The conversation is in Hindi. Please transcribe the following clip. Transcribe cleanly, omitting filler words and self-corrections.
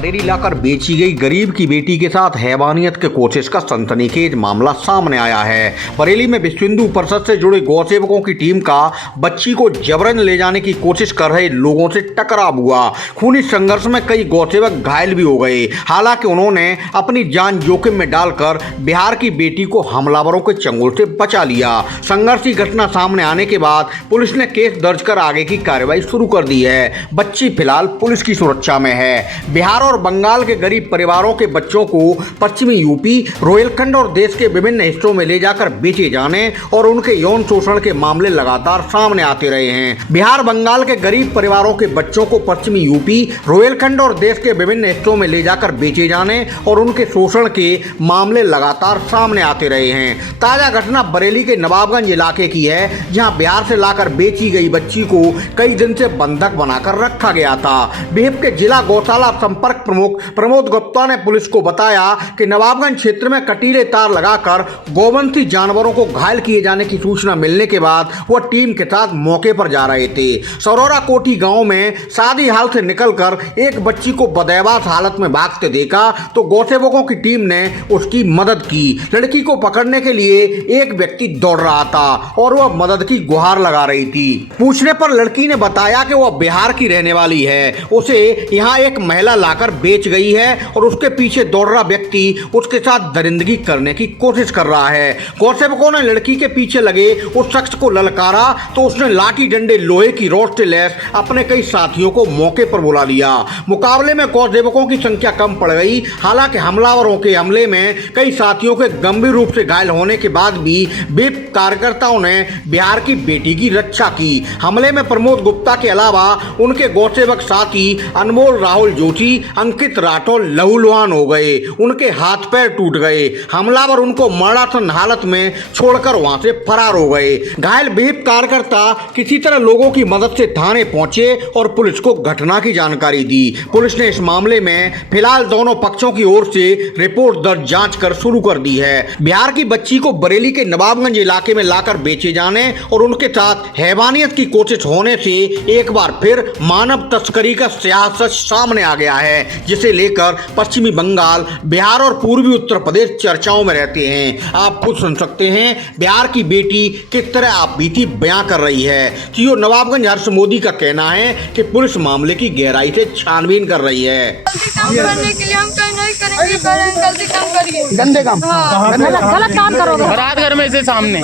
बरेली लाकर बेची गई गरीब की बेटी के साथ हैवानियत के कोशिश का सनसनीखेज मामला सामने आया है। बरेली में विश्व हिंदू परिषद से जुड़े गौसेवकों की टीम का बच्ची को जबरन ले जाने की कोशिश कर रहे लोगों से टकराव हुआ। खूनी संघर्ष में कई गौसेवक घायल भी हो गए। हालांकि उन्होंने अपनी जान जोखिम में डालकर बिहार की बेटी को हमलावरों के चंगुल से बचा लिया। संघर्ष की घटना सामने आने के बाद पुलिस ने केस दर्ज कर आगे की कार्रवाई शुरू कर दी है। बच्ची फिलहाल पुलिस की सुरक्षा में है। बिहार और बंगाल के गरीब परिवारों के बच्चों को पश्चिमी यूपी, रोहिलखंड और देश के विभिन्न हिस्सों में ले जाकर बेचे जाने और उनके यौन शोषण के मामले लगातार सामने आते रहे हैं। बिहार बंगाल के गरीब परिवारों के बच्चों को पश्चिमी यूपी, रोहिलखंड और देश के विभिन्न हिस्सों में ले जाकर बेचे जाने और उनके शोषण के मामले लगातार सामने आते रहे हैं। ताजा घटना बरेली के नवाबगंज इलाके की है, जहां बिहार से लाकर बेची गई बच्ची को कई दिन से बंधक बनाकर रखा गया था। बीएफ के जिला गौशाला संपर्क प्रमुख प्रमोद गुप्ता ने पुलिस को बताया कि नवाबगंज क्षेत्र में कटीले तार लगाकर गौवंशी जानवरों को घायल किए जाने की सूचना मिलने के बाद वह टीम के साथ मौके पर जा रहे थे। सरोरा कोटी गांव में शादी हाल से निकलकर एक बच्ची को बदहवास हालत में भागते देखा तो गौसेवकों की टीम ने उसकी मदद की। लड़की को पकड़ने के लिए एक व्यक्ति दौड़ रहा था और वह मदद की गुहार लगा रही थी। पूछने पर लड़की ने बताया कि वह बिहार की रहने वाली है, उसे यहाँ एक महिला लाकर बेच गई है और उसके पीछे दौड़ रहा व्यक्ति उसके साथ दरिंदगी करने की कोशिश कर रहा है। गौसेवकों ने लड़की के पीछे लगे उस शख्स को ललकारा तो उसने लाठी डंडे लोहे की रॉड से लैस अपने कई साथियों को मौके पर बुला लिया। मुकाबले में गौसेवकों की संख्या कम पड़ गई। हालांकि हमलावरों के हमले में कई साथियों के गंभीर रूप से घायल होने के बाद भी बीएफ कार्यकर्ताओं ने बिहार की बेटी की रक्षा की। हमले में प्रमोद गुप्ता के अलावा उनके गौसेवक साथी अनमोल राहुल जोशी, अंकित राठौर लहूलुहान हो गए। उनके हाथ पैर टूट गए। हमलावर उनको मरणासन हालत में छोड़कर वहां से फरार हो गए। घायल बीएफ कार्यकर्ता किसी तरह लोगों की मदद से थाने पहुंचे और पुलिस को घटना की जानकारी दी। पुलिस ने इस मामले में फिलहाल दोनों पक्षों की ओर से रिपोर्ट दर्ज जांच कर शुरू कर दी है। बिहार की बच्ची को बरेली के नवाबगंज इलाके में लाकर बेचे जाने और उनके साथ हैवानियत की कोशिश होने से एक बार फिर मानव तस्करी का सियासत सामने आ गया है, जिसे लेकर पश्चिमी बंगाल, बिहार और पूर्वी उत्तर प्रदेश चर्चाओं में रहते हैं। आप खुद सुन सकते हैं बिहार की बेटी किस तरह आप बीती बयां कर रही है। सीओ नवाबगंज हर्ष मोदी का कहना है कि पुलिस मामले की गहराई से छानबीन कर रही है। काम करने के लिए हम कहीं नहीं करेंगे, गलती काम करिए, गंदे काम, गलत काम करोगे। बारात घर में से सामने